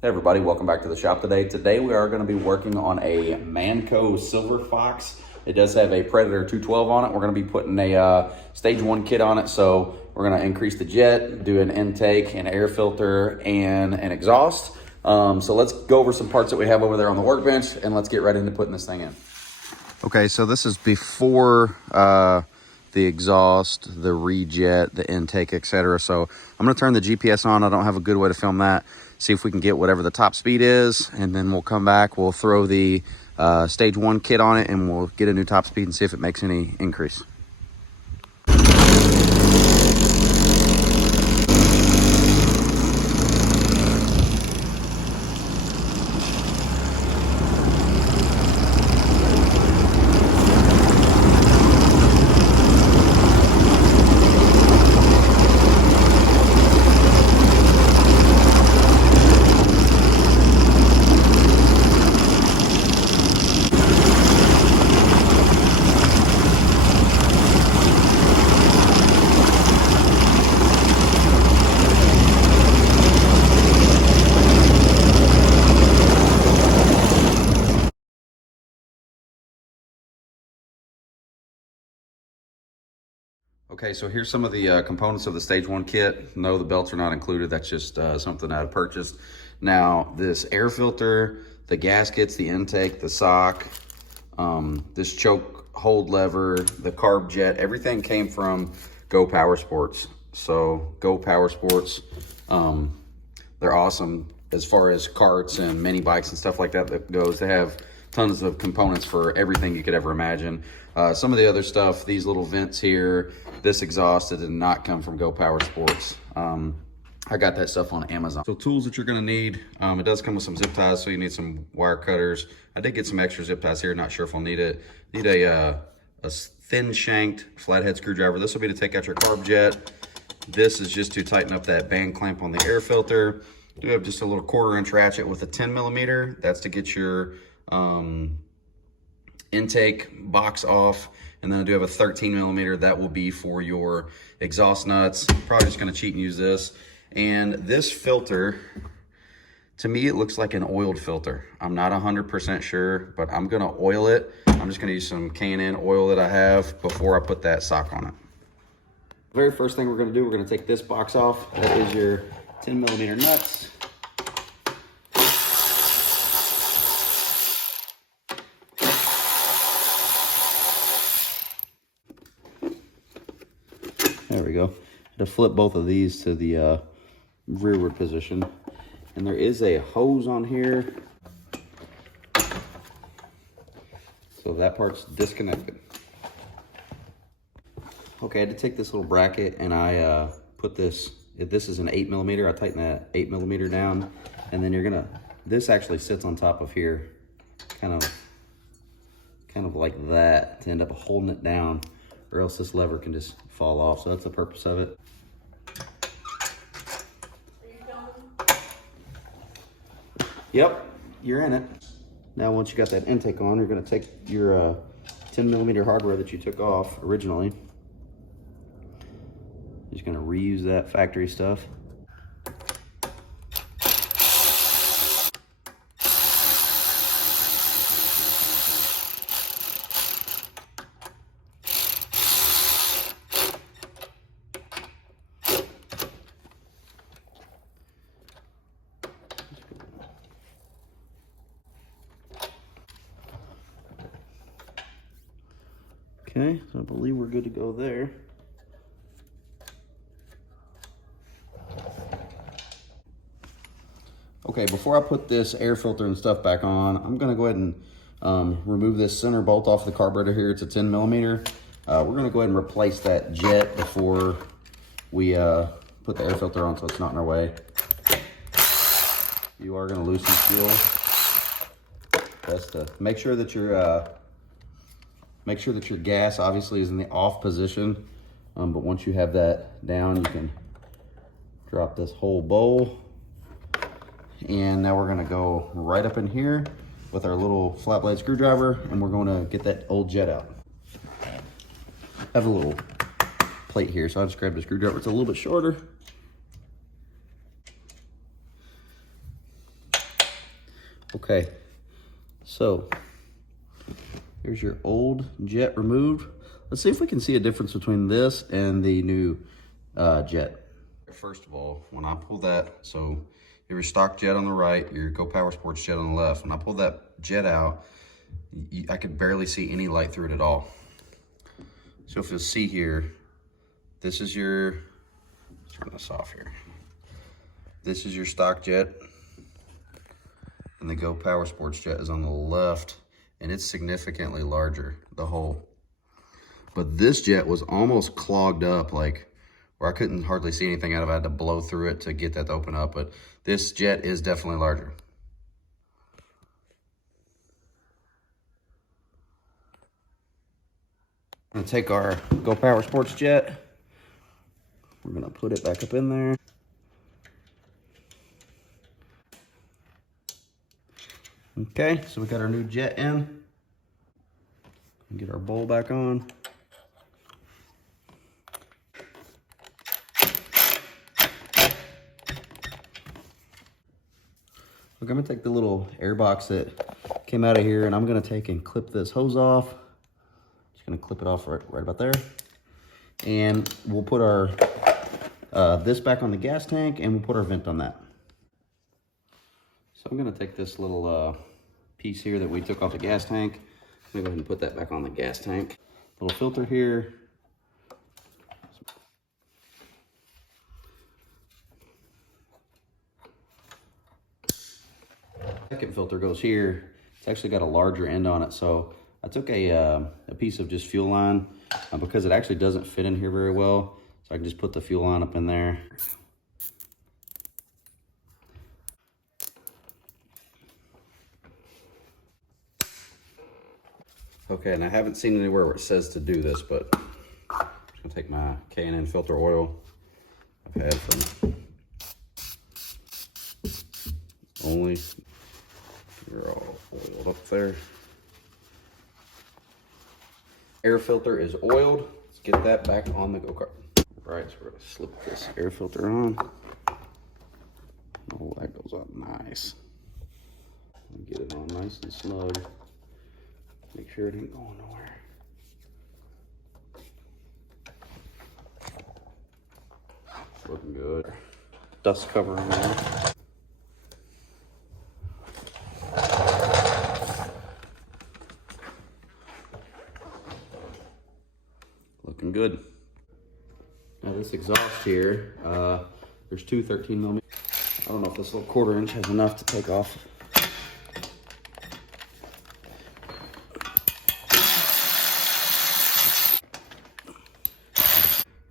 Hey everybody, welcome back to the shop today. Today we are going to be working on a Manco Silverfox. It does have a Predator 212 on it. We're going to be putting a stage 1 kit on it. So we're going to increase the jet, do an intake, an air filter, and an exhaust. So let's go over some parts that we have over there on the workbench and let's get right into putting this thing in. Okay, so this is before the exhaust, the rejet, the intake, etc. So I'm going to turn the GPS on. I don't have a good way to film that. See if we can get whatever the top speed is, and then we'll come back. We'll throw the stage 1 kit on it, and we'll get a new top speed and see if it makes any increase. Okay, so here's some of the components of the stage 1 kit. No, the belts are not included. That's just something I purchased. Now, this air filter, the gaskets, the intake, the sock, this choke hold lever, the carb jet, everything came from Go Power Sports. So Go Power Sports, they're awesome as far as carts and mini bikes and stuff like that goes. They have tons of components for everything you could ever imagine. Some of the other stuff, these little vents here, this exhaust, it did not come from Go Power Sports. I got that stuff on Amazon. So tools that you're gonna need, it does come with some zip ties, so you need some wire cutters. I did get some extra zip ties here, not sure if I'll need it. Need a thin shanked flathead screwdriver. This will be to take out your carb jet. This is just to tighten up that band clamp on the air filter. You have just a little 1/4" ratchet with a 10mm. That's to get your intake box off. And then I do have a 13mm that will be for your exhaust nuts. Probably just gonna cheat and use this. And this filter, to me, it looks like an oiled filter. I'm not 100% sure, but I'm gonna oil it. I'm just gonna use some K&N oil that I have before I put that sock on it. Very first thing we're gonna do, we're gonna take this box off. That is your 10mm nuts. There we go. To flip both of these to the rearward position. And there is a hose on here. So that part's disconnected. Okay, I had to take this little bracket and I put this, if this is an 8mm, I tighten that 8mm down. And then you're gonna, this actually sits on top of here, kind of like that, to end up holding it down, or else this lever can just fall off. So that's the purpose of it. Yep, you're in it. Now once you got that intake on, you're gonna take your 10mm hardware that you took off originally. Just gonna reuse that factory stuff. Okay, so I believe we're good to go there. Okay, before I put this air filter and stuff back on, I'm gonna go ahead and remove this center bolt off the carburetor here. It's a 10mm. We're gonna go ahead and replace that jet before we put the air filter on, so it's not in our way. You are gonna lose some fuel. Best to make sure that your gas obviously is in the off position. But once you have that down, you can drop this whole bowl. And now we're gonna go right up in here with our little flat blade screwdriver, and we're gonna get that old jet out. I have a little plate here, so I just grabbed a screwdriver. It's a little bit shorter. Okay, so here's your old jet removed. Let's see if we can see a difference between this and the new jet. First of all, when I pull that, so your stock jet on the right, your Go Power Sports jet on the left, when I pull that jet out, I could barely see any light through it at all. So if you'll see here, this is your, let's turn this off here. This is your stock jet, and the Go Power Sports jet is on the left, and it's significantly larger, the hole. But this jet was almost clogged up, like where I couldn't hardly see anything out of it. I had to blow through it to get that to open up, but this jet is definitely larger. I'm gonna take our Go Power Sports jet. We're gonna put it back up in there. Okay, so we got our new jet in. Get our bowl back on. Look, I'm gonna take the little air box that came out of here, and I'm gonna take and clip this hose off. Just gonna clip it off right about there. And we'll put our this back on the gas tank, and we'll put our vent on that. So I'm gonna take this little piece here that we took off the gas tank. I'm gonna go ahead and put that back on the gas tank. Little filter here. Second filter goes here. It's actually got a larger end on it, so I took a piece of just fuel line because it actually doesn't fit in here very well. So I can just put the fuel line up in there. Okay, and I haven't seen anywhere where it says to do this, but I'm just gonna take my K&N filter oil I've had from only. You're all oiled up there. Air filter is oiled. Let's get that back on the go-kart. All right, so we're gonna slip this air filter on. Oh, that goes on nice. Get it on nice and snug. Make sure it ain't going nowhere. Looking good. Dust cover on there. Looking good. Now this exhaust here, there's two 13mm. I don't know if this little 1/4 inch has enough to take off.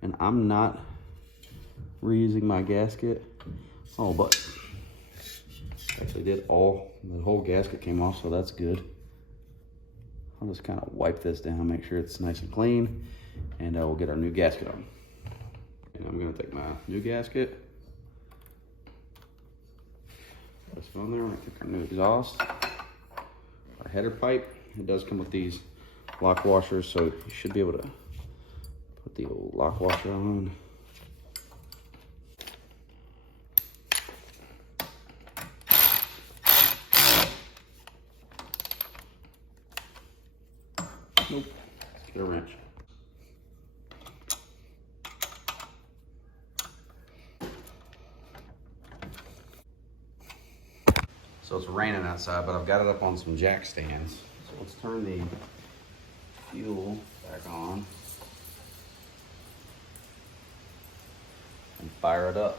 And I'm not reusing my gasket. Oh, but actually the whole gasket came off, so that's good. I'll just kind of wipe this down, make sure it's nice and clean, and we'll get our new gasket on. And I'm gonna take my new gasket, press it on there. I'm gonna take our new exhaust, our header pipe. It does come with these lock washers, so you should be able to put the old lock washer on. Nope. Let's get a wrench. So it's raining outside, but I've got it up on some jack stands. So let's turn the fuel back on and fire it up.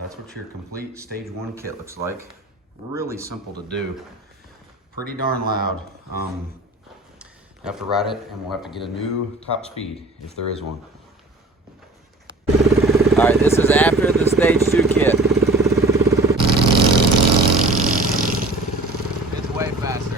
That's what your complete stage 1 kit looks like. Really simple to do. Pretty darn loud. Have to ride it, and we'll have to get a new top speed if there is one. All right, this is after the stage 2 kit. It's way faster.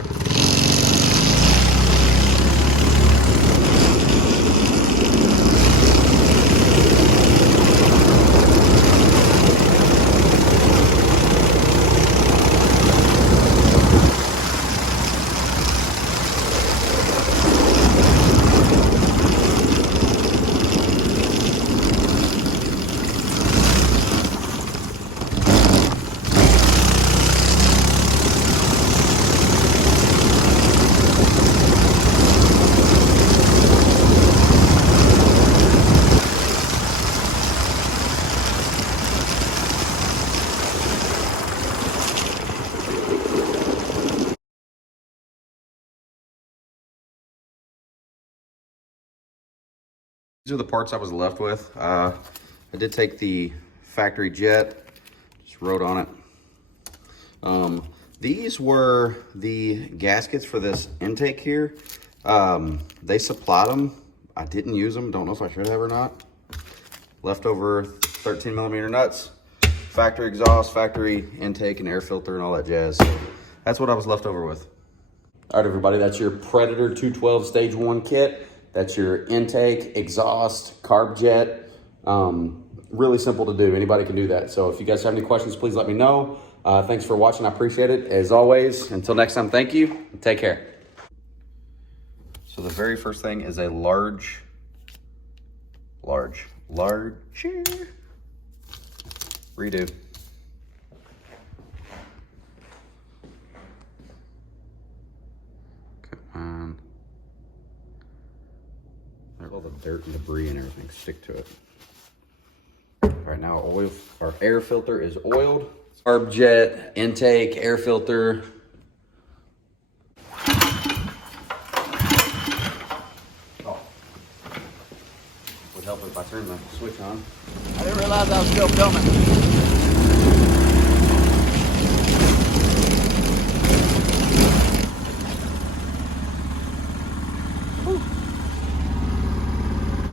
These are the parts I was left with. I did take the factory jet, just wrote on it. These were the gaskets for this intake here. They supplied them. I didn't use them. Don't know if I should have or not. Leftover 13mm nuts, factory exhaust, factory intake and air filter and all that jazz. So that's what I was left over with. All right, everybody, that's your Predator 212 Stage 1 kit. That's your intake, exhaust, carb jet. Really simple to do. Anybody can do that. So if you guys have any questions, please let me know. Thanks for watching. I appreciate it. As always, until next time, thank you. Take care. So the very first thing is a large redo. Come on. All the dirt and debris and everything stick to it. All right, now our air filter is oiled. Carb jet, intake, air filter. Oh, would help if I turn the switch on. I didn't realize I was still filming.